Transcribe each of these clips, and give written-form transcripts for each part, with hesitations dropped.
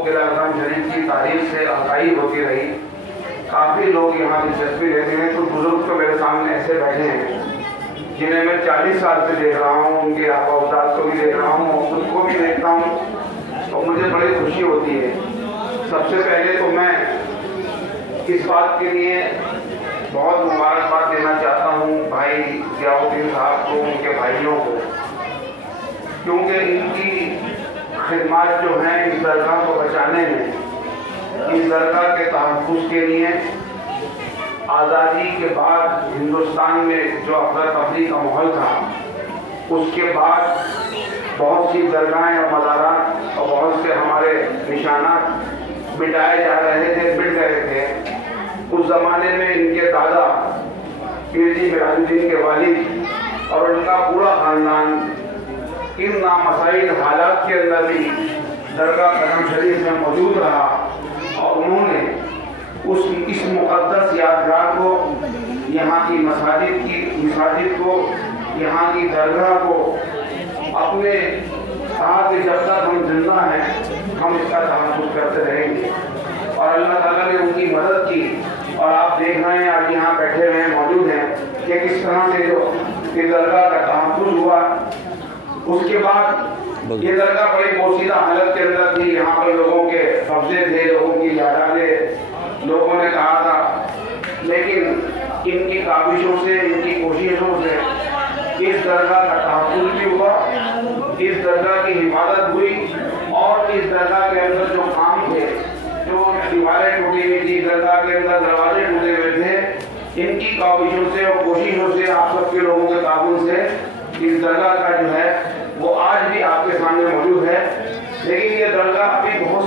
کو قلعہ اعظم شریف کی تاریخ سے آگاہی ہوتی رہی. کافی لوگ یہاں دلچسپی لیتے ہیں. کچھ بزرگ تو میرے سامنے ایسے بیٹھے ہیں جنہیں میں 40 سال سے دیکھ رہا ہوں, ان کے آبا اجداد کو بھی دیکھ رہا ہوں اور خود کو بھی دیکھتا ہوں, اور مجھے بڑی خوشی ہوتی ہے. سب سے پہلے تو میں اس بات کے لیے بہت مبارکباد دینا چاہتا ہوں بھائی ضیاء الدین صاحب کو, ان کے بھائیوں کو, کیونکہ ان کی خدمات جو ہیں اس درگاہ کو بچانے میں, اس درگاہ کے تحفظ کے لیے, آزادی کے بعد ہندوستان میں جو افراتفری کا ماحول تھا اس کے بعد بہت سی درگاہیں اور مزارات اور بہت سے ہمارے نشانات مٹائے جا رہے تھے, مٹ گئے تھے. اس زمانے میں ان کے دادا پیر جی مراج الدین کے والد اور ان کا پورا خاندان ان نامساعد حالات کے اندر بھی درگاہ کرم شریف میں موجود رہا, اور انہوں نے اس مقدس یادگار کو, یہاں کی مساجد کو, یہاں کی درگاہ کو اپنے کہا کہ جب تک ہم زندہ ہیں ہم اس کا تحفظ کرتے رہیں گے. اور اللہ تعالیٰ نے ان کی مدد کی, اور آپ دیکھ رہے ہیں آج یہاں بیٹھے ہوئے موجود ہیں کہ کس طرح سے جو یہ درگاہ کا تحفظ ہوا. اس کے بعد یہ درگاہ بڑی پوشیدہ حالت کے اندر تھی. یہاں پر لوگوں کے قبضے تھے, لوگوں کی جائیدادیں لوگوں نے کہا تھا, لیکن ان کی کاوشوں سے, ان کی کوششوں سے اس درگاہ کا تحفظ بھی ہوا, اس درگاہ کی حفاظت ہوئی, اور اس درگاہ کے اندر جو کام تھے, جو دیواریں ٹوٹی ہوئی تھی, درگاہ کے اندر دروازے ٹوٹے ہوئے تھے, ان کی کاوشوں سے اور کوششوں سے, آپ سب کے لوگوں کے تعاون سے اس درگاہ کا جو ہے وہ آج بھی آپ کے سامنے موجود ہے. لیکن یہ درگاہ ابھی بہت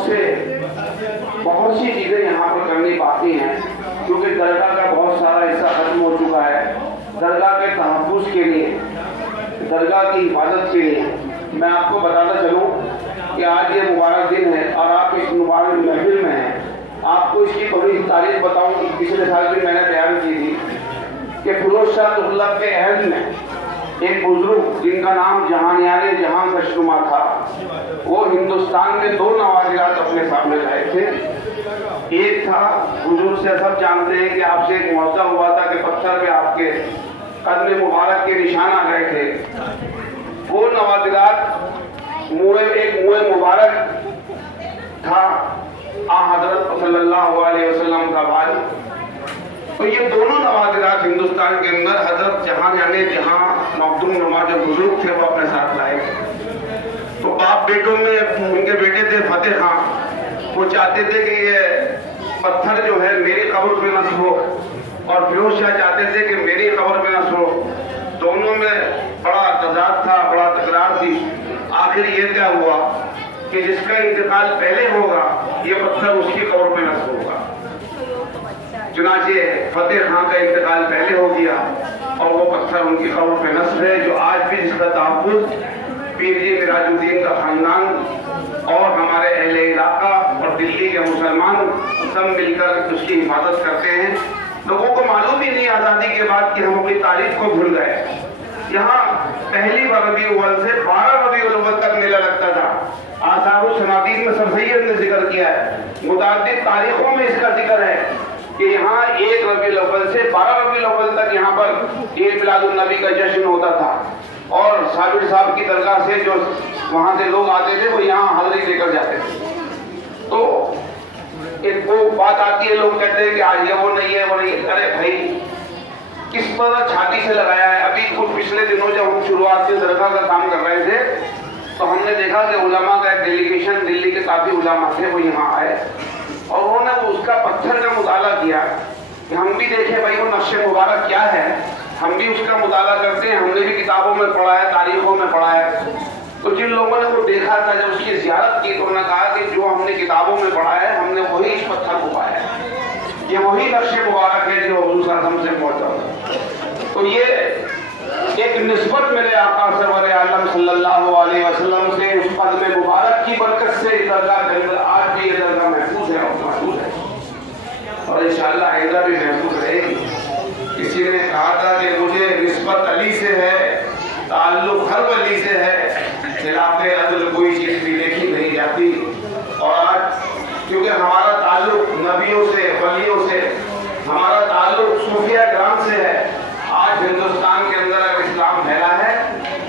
سی چیزیں یہاں پر کرنی باقی ہیں, کیونکہ درگاہ کا بہت سارا حصہ ختم ہو چکا ہے. درگاہ کے تحفظ کے لیے, درگاہ کی حفاظت کے لیے میں آپ کو بتاتا چلوں کہ آج یہ مبارک دن ہے اور آپ اس مبارک محفل میں ہیں. آپ کو اس کی تھوڑی تاریخ بتاؤں. پچھلے سال بھی میں نے بیان کی تھی کہ فیروز شاہ تغلق کے عہد میں ایک بزرگ جن کا نام جہانیان جہاں کشنما تھا, وہ ہندوستان میں 2 نوادرات اپنے سامنے لائے تھے. ایک تھا, حضور سے سب جانتے ہیں کہ آپ سے ایک معاوضہ ہوا تھا کہ پتھر پہ آپ کے قدم مبارک کے نشان آ گئے تھے. وہ نوادرات ایک منہ مبارک تھا حضرت صلی اللہ علیہ وسلم کا بھائی. تو یہ دونوں نوادرات ہندوستان کے اندر حضرت جہاں مخدوم نما جو بزرگ تھے وہ اپنے ساتھ لائے. تو باپ بیٹوں میں ان کے بیٹے تھے فتح خان, وہ چاہتے تھے کہ یہ پتھر جو ہے میری قبر پہ نصب ہو, اور فیروز شاہ چاہتے تھے کہ میری قبر پہ نصب ہو. دونوں میں بڑا تضاد تھا, بڑا تکرار تھی. آخر یہ کیا ہوا کہ جس کا انتقال پہلے ہوگا یہ پتھر اس کی قبر پہ نصب ہوگا. چنانچہ فتح خان کا انتقال پہلے ہو گیا اور وہ پتھر ان کی قبر پہ نصب ہے, جو آج بھی جس کا تحفظ پیر جی مراج الدین کا خاندان اور ہمارے اہل علاقہ اور دلی کے مسلمان سب مل کر اس کی حفاظت کرتے ہیں. لوگوں کو معلوم ہی نہیں آزادی کے بعد کہ ہم اپنی تاریخ کو بھول گئے. یہاں پہلی ربیع الاول سے 12 ربیع الاول تک میلہ لگتا تھا. آثار الصنادید میں سر سید نے ذکر کیا ہے, متعدد تاریخوں میں اس کا ذکر ہے کہ یہاں 1 ربیع الاول سے 12 ربیع الاول تک یہاں پر عید میلاد النبی کا جشن ہوتا تھا. اور صابر صاحب کی درگاہ سے جو وہاں سے لوگ آتے تھے وہ یہاں حاضری لے کر جاتے تھے. تو ایک وہ بات آتی ہے, لوگ کہتے ہیں کہ آج یہ وہ نہیں ہے, وہ نہیں ہے. ارے بھائی کس طرح چھاتی سے لگایا ہے. ابھی کچھ پچھلے دنوں جب ہم شروعات سے درگاہ کا کام کر رہے تھے تو ہم نے دیکھا کہ علماء کا ایک ڈیلیگیشن, دلی کے کافی علماء تھے, وہ یہاں آئے اور انہوں نے اس کا پتھر کا مطالعہ کیا کہ ہم بھی دیکھیں بھائی وہ نقش مبارک کیا ہے, ہم بھی اس کا مطالعہ کرتے ہیں. ہم نے بھی کتابوں میں پڑھا ہے, تاریخوں میں پڑھا ہے. تو جن لوگوں نے وہ دیکھا تھا, جب اس کی زیارت کی تو انہوں نے کہا کہ جو ہم نے کتابوں میں پڑھا ہے ہم نے وہی اس پتھر کو پایا ہے, یہ وہی نقش مبارک ہے جو حضور صلی اللہ علیہ وسلم سے پہنچا. تو یہ ایک نسبت میرے آقا سرور عالم صلی اللہ علیہ وسلم سے, اس قدم مبارک کی برکت سے درگاہ کے اندر آج بھی یہ درگاہ محفوظ ہے اور محفوظ ہے, اور انشاءاللہ آئندہ بھی محفوظ رہے گی. کسی نے کہا تھا کہ مجھے نسبت علی سے ہے, تعلق ہر ولی سے ہے, خلاف عدل کوئی چیز بھی دیکھی نہیں جاتی. اور آج کیونکہ ہمارا تعلق نبیوں سے، ولیوں سے، ہمارا تعلق صوفیہ کرام سے ہے۔ آج ہندوستان کے اندر اسلام پھیلا ہے،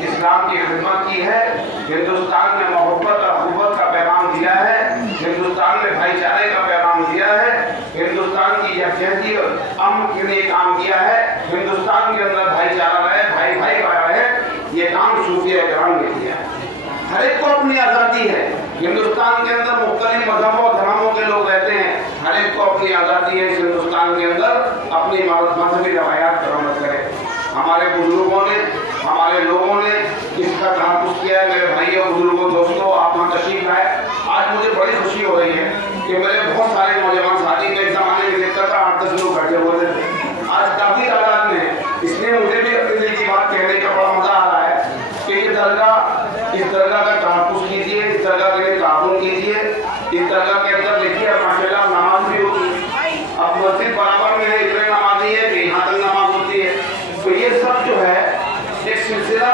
اسلام کی خدمت کی ہے، ہندوستان میں محبت اور اخوت کا پیغام دیا ہے، ہندوستان میں بھائی چارے کا پیغام دیا ہے، ہندوستان کی یکجہتی اور امن کے لیے کام کیا ہے، ہندوستان کے اندر بھائی چارہ رہے، بھائی بھائی رہے، یہ کام صوفیہ کرام نے کیا ہے۔ ہر ایک کو اپنی آزادی ہے، ہندوستان کے اندر مختلف مذہبوں اور دھرموں کے لوگ رہتے ہیں، ہر ایک کو اپنی آزادی ہے اس ہندوستان کے اندر اپنی مذہبی روایات پر عمل کرے۔ ہمارے بزرگوں نے، ہمارے لوگوں نے اس کا تحفظ کیا ہے۔ میرے بھائیوں، بزرگوں، دوستوں، آپ وہاں تشریف لائے، آج مجھے بڑی خوشی ہو رہی ہے کہ میرے بہت سارے نوجوان ساتھی میں ایک زمانے میں دیکھتا تھا 8-10 لوگ بیٹھے ہوتے تھے، آج کافی تعداد میں ہیں۔ اس لیے مجھے بھی اپنے دل کی بات کہنے کا بڑا مزہ آ رہا ہے کہ یہ درگاہ، اس درگاہ کا تحفظ کیجیے، اس درگاہ کے لیے تعاون کیجیے۔ اس درگاہ کے اندر دیکھیے ماشاءاللہ نماز بھی ہوتی ہے، اب مسجد برابر میں اتنے نمازی ہے کہ یہاں تک نماز ہوتی ہے۔ تو یہ سب جو ہے ایک سلسلہ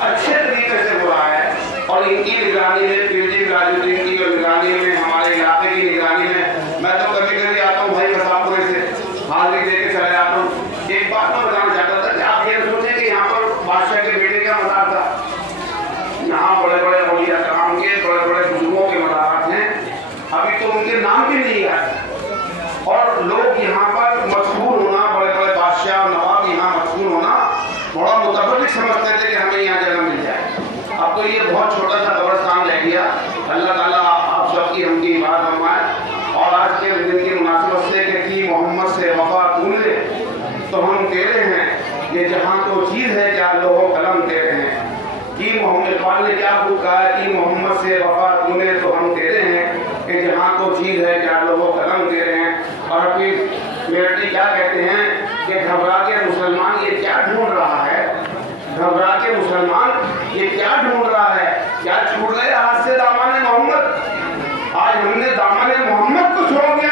اچھے طریقے سے ہو رہا ہے، اور ان کی نگرانی میں، پیر جی راج الدین کی نگرانی میں، ہمارے علاقے کی نگرانی میں، میں تو کبھی کبھی آتا ہوں بھائی مسافرے سے حاضری دے کے چلے آتا ہوں۔ ایک بات میں بتانا چاہتا تھا کہ آپ یہ سوچیں کہ یہاں پر بادشاہ کے بیٹے کا مزار تھا، یہاں بڑے بڑے اولیاء کرام کے، بڑے بڑے بزرگوں کے مزارات ہیں، ابھی تو ان کے نام بھی نہیں آئے، اور لوگ یہاں پر مشہور ہونا، بڑے بڑے بادشاہ نواب یہاں مشہور ہونا بڑا متبرک سمجھتے تھے کہ ہمیں یہاں جگہ مل جائے۔ اب تو یہ بہت چھوٹا سا قبرستان رہ گیا۔ اللہ تعالیٰ آپ سب کی ہم کی بات فرمائے، اور آج کے دن کی مناسبت سے کہ کی محمد سے وفا تو لے، تو ہم تیرے ہیں، یہ جہاں تو چیز ہے کیا لوح و قلم تیرے ہیں۔ کی محمد اقبال نے کیا خوب کہا ہے کہ محمد سے وفا تو لے تو ہم تیرے ہیں، کہ جہاں تو چیز ہے کیا لوح و قلم تیرے ہیں۔ اور حفیظ میرٹی کیا کہتے ہیں کہ گھبرا کے مسلمان یہ کیا ڈھونڈ رہا ہے، گھبرا کے مسلمان یہ کیا ڈھونڈ رہا ہے، کیا چھوٹ گئے ہاتھ سے دامن محمد؟ آج ہم نے دامن محمد کو چھوڑ دیا